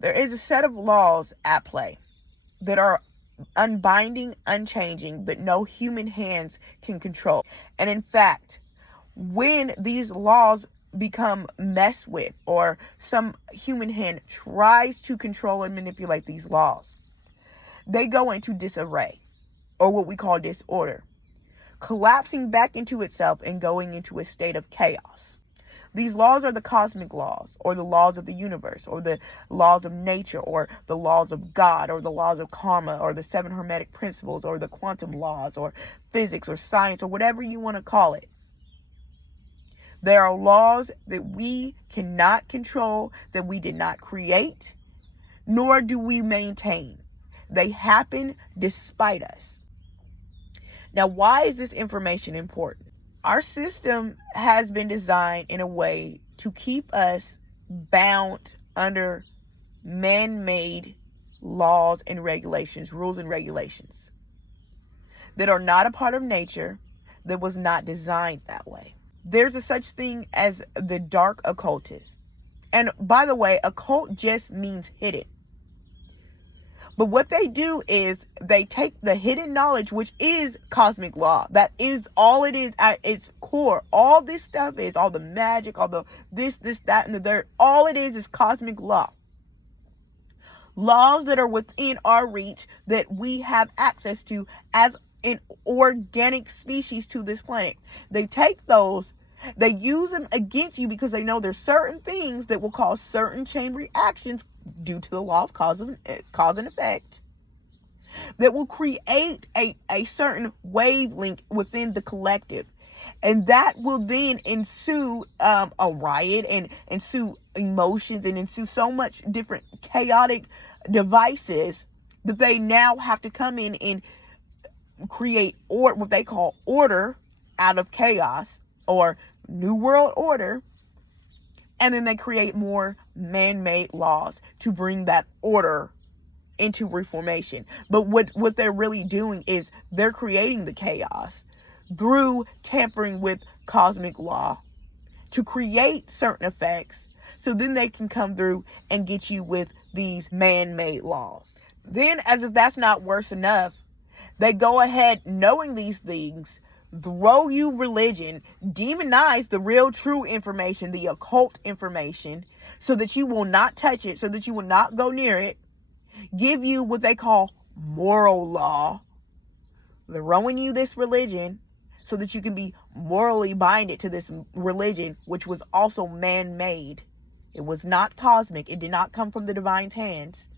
There is a set of laws at play that are unbinding, unchanging, but no human hands can control. And in fact, when these laws become messed with, or some human hand tries to control and manipulate these laws, they go into disarray, or what we call disorder, collapsing back into itself and going into a state of chaos. These laws are the cosmic laws, or the laws of the universe, or the laws of nature, or the laws of God, or the laws of karma, or the 7 hermetic principles, or the quantum laws, or physics, or science, or whatever you want to call it. There are laws that we cannot control, that we did not create, nor do we maintain. They happen despite us. Now, why is this information important? Our system has been designed in a way to keep us bound under man-made laws and regulations, rules and regulations that are not a part of nature, that was not designed that way. There's a such thing as the dark occultist. And by the way, occult just means hidden. But what they do is they take the hidden knowledge, which is cosmic law. That is all it is at its core. All this stuff is, all the magic, all the this, that, and the third. All it is cosmic law. Laws that are within our reach, that we have access to as an organic species to this planet. They take those, they use them against you because they know there's certain things that will cause certain chain reactions due to the law of cause and effect, that will create a certain wavelength within the collective. And that will then ensue a riot, and ensue emotions, and ensue so much different chaotic devices that they now have to come in and create what they call order out of chaos, or New World Order. And then they create more man-made laws to bring that order into reformation. But what they're really doing is they're creating the chaos through tampering with cosmic law to create certain effects. So then they can come through and get you with these man-made laws. Then, as if that's not worse enough, they go ahead, knowing these things, throw you religion, demonize the real true information, the occult information, so that you will not touch it, so that you will not go near it, give you what they call moral law. They're throwing you this religion so that you can be morally binded to this religion, which was also man-made. It was not cosmic. It did not come from the divine's hands.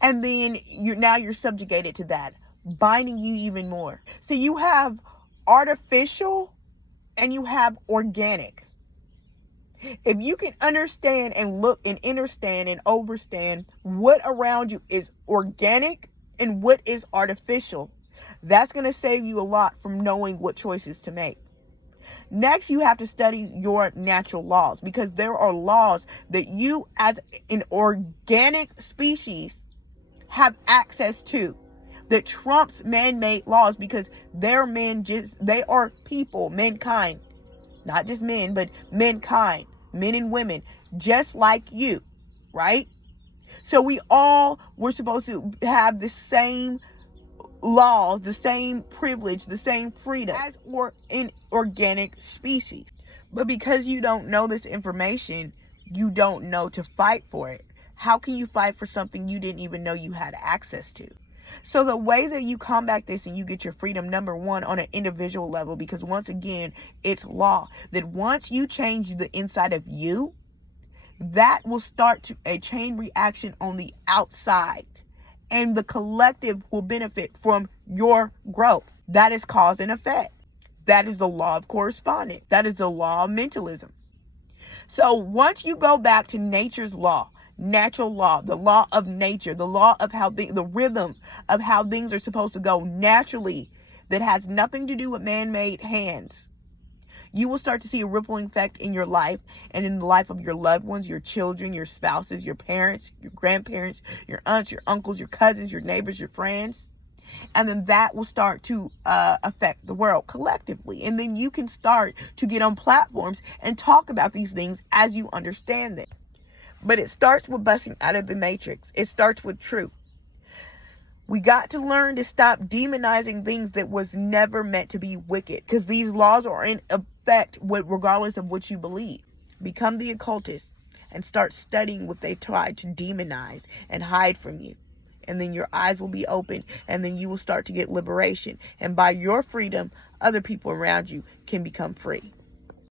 And then you're subjugated to that, binding you even more. So you have artificial and you have organic. If you can understand and look and understand and overstand what around you is organic and what is artificial, that's going to save you a lot from knowing what choices to make. Next, you have to study your natural laws, because there are laws that you as an organic species have access to, that trumps man-made laws, because they are people, mankind, not just men, but mankind, men and women, just like you, right? So we're supposed to have the same laws, the same privilege, the same freedom as in organic species. But because you don't know this information, you don't know to fight for it. How can you fight for something you didn't even know you had access to? So the way that you combat this and you get your freedom, number one, on an individual level, because once again, it's law, that once you change the inside of you, that will start a chain reaction on the outside, and the collective will benefit from your growth. That is cause and effect. That is the law of correspondence. That is the law of mentalism. So once you go back to nature's law, natural law, the law of nature, the law of how the rhythm of how things are supposed to go naturally, that has nothing to do with man-made hands, you will start to see a rippling effect in your life and in the life of your loved ones, your children, your spouses, your parents, your grandparents, your aunts, your uncles, your cousins, your neighbors, your friends. And then that will start to affect the world collectively. And then you can start to get on platforms and talk about these things as you understand them. But it starts with busting out of the matrix. It starts with truth. We got to learn to stop demonizing things that was never meant to be wicked, because these laws are in effect regardless of what you believe. Become the occultist and start studying what they tried to demonize and hide from you. And then your eyes will be open, and then you will start to get liberation. And by your freedom, other people around you can become free.